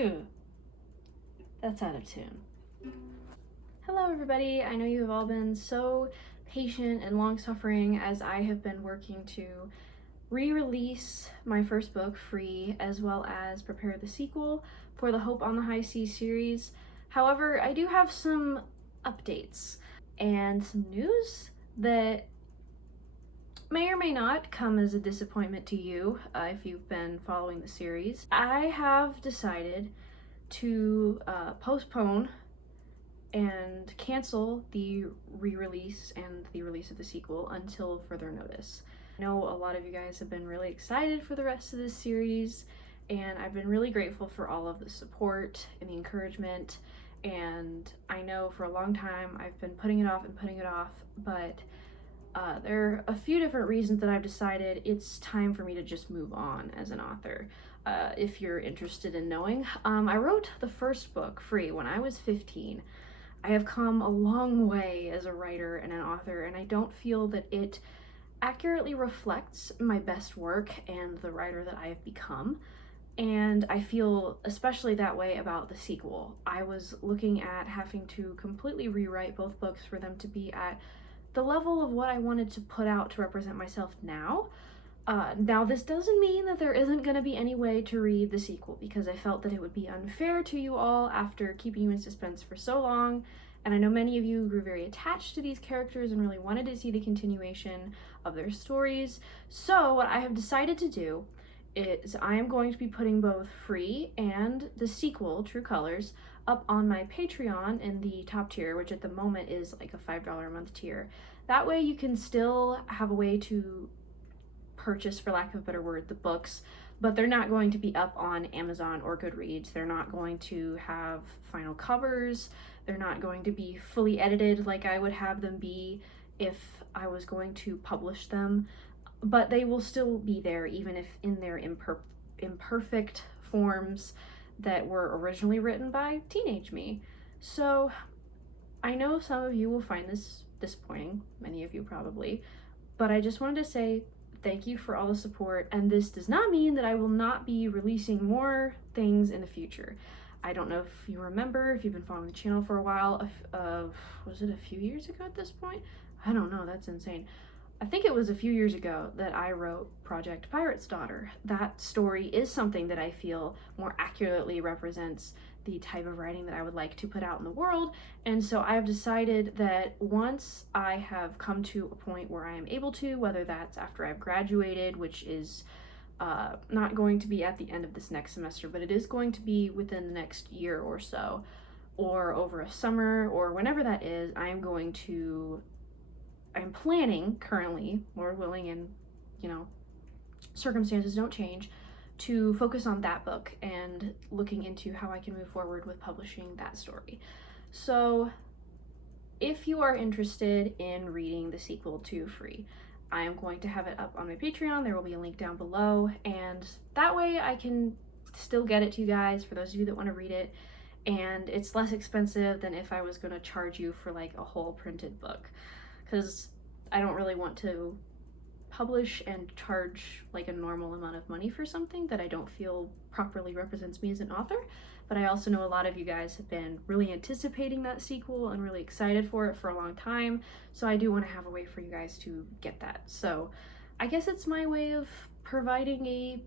Ooh, that's out of tune. Hello everybody, I know you have all been so patient and long-suffering as I have been working to re-release my first book, Free, as well as prepare the sequel for the Hope on the High Seas series. However, I do have some updates and some news that may or may not come as a disappointment to you if you've been following the series. I have decided to postpone and cancel the re-release and the release of the sequel until further notice. I know a lot of you guys have been really excited for the rest of this series, and I've been really grateful for all of the support and the encouragement, and I know for a long time I've been putting it off, but there are a few different reasons that I've decided it's time for me to just move on as an author. If you're interested in knowing, I wrote the first book, Free, when I was 15. I have come a long way as a writer and an author, and I don't feel that it accurately reflects my best work and the writer that I have become. And I feel especially that way about the sequel. I was looking at having to completely rewrite both books for them to be at the level of what I wanted to put out to represent myself now. Now, this doesn't mean that there isn't going to be any way to read the sequel, because I felt that it would be unfair to you all after keeping you in suspense for so long, and I know many of you grew very attached to these characters and really wanted to see the continuation of their stories. So what I have decided to do is I am going to be putting both Free and the sequel, True Colors, up on my Patreon in the top tier, which at the moment is like a $5 a month tier. That way you can still have a way to purchase, for lack of a better word, the books, but they're not going to be up on Amazon or Goodreads. They're not going to have final covers. They're not going to be fully edited like I would have them be if I was going to publish them, but they will still be there even if in their imperfect forms that were originally written by teenage me. So I know some of you will find this disappointing, many of you probably, but I just wanted to say thank you for all the support, and this does not mean that I will not be releasing more things in the future. I don't know if you remember, if you've been following the channel for a while, was it a few years ago at this point? I don't know, that's insane. I think it was a few years ago that I wrote Project Pirate's Daughter. That story is something that I feel more accurately represents the type of writing that I would like to put out in the world, and so I have decided that once I have come to a point where I am able to, whether that's after I've graduated, which is not going to be at the end of this next semester, but it is going to be within the next year or so, or over a summer, or whenever that is, I'm planning currently, Lord willing, and circumstances don't change, to focus on that book and looking into how I can move forward with publishing that story. So if you are interested in reading the sequel to Free, I am going to have it up on my Patreon. There will be a link down below, and that way I can still get it to you guys for those of you that want to read it, and it's less expensive than if I was going to charge you for like a whole printed book, because I don't really want to publish and charge like a normal amount of money for something that I don't feel properly represents me as an author. But I also know a lot of you guys have been really anticipating that sequel and really excited for it for a long time, so I do want to have a way for you guys to get that. So I guess it's my way of providing a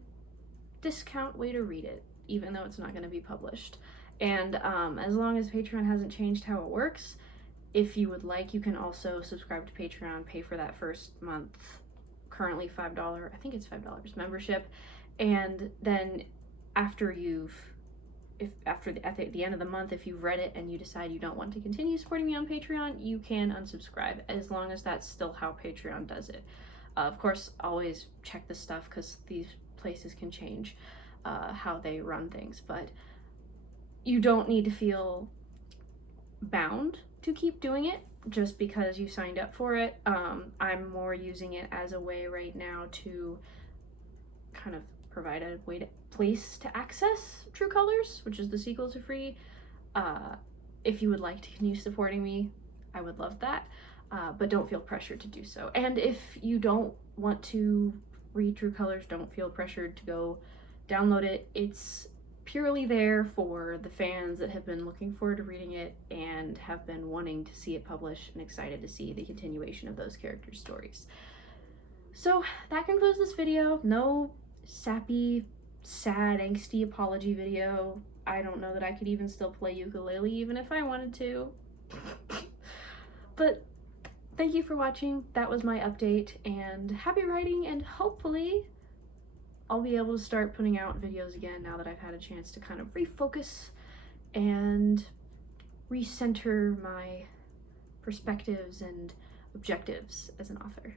discount way to read it, even though it's not going to be published. And as long as Patreon hasn't changed how it works, if you would like, you can also subscribe to Patreon, pay for that first month, currently $5, I think it's $5 membership, and then after at the end of the month, if you've read it and you decide you don't want to continue supporting me on Patreon, you can unsubscribe, as long as that's still how Patreon does it. Of course, always check this stuff, because these places can change how they run things, but you don't need to feel bound to keep doing it just because you signed up for it. I'm more using it as a way right now to kind of provide a place to access True Colors, which is the sequel to Free. If you would like to continue supporting me, I would love that, but don't feel pressured to do so. And if you don't want to read True Colors, don't feel pressured to go download it. It's purely there for the fans that have been looking forward to reading it and have been wanting to see it published and excited to see the continuation of those characters' stories. So that concludes this video. No sappy, sad, angsty apology video. I don't know that I could even still play ukulele even if I wanted to. But thank you for watching. That was my update, and happy writing, and hopefully I'll be able to start putting out videos again now that I've had a chance to kind of refocus and recenter my perspectives and objectives as an author.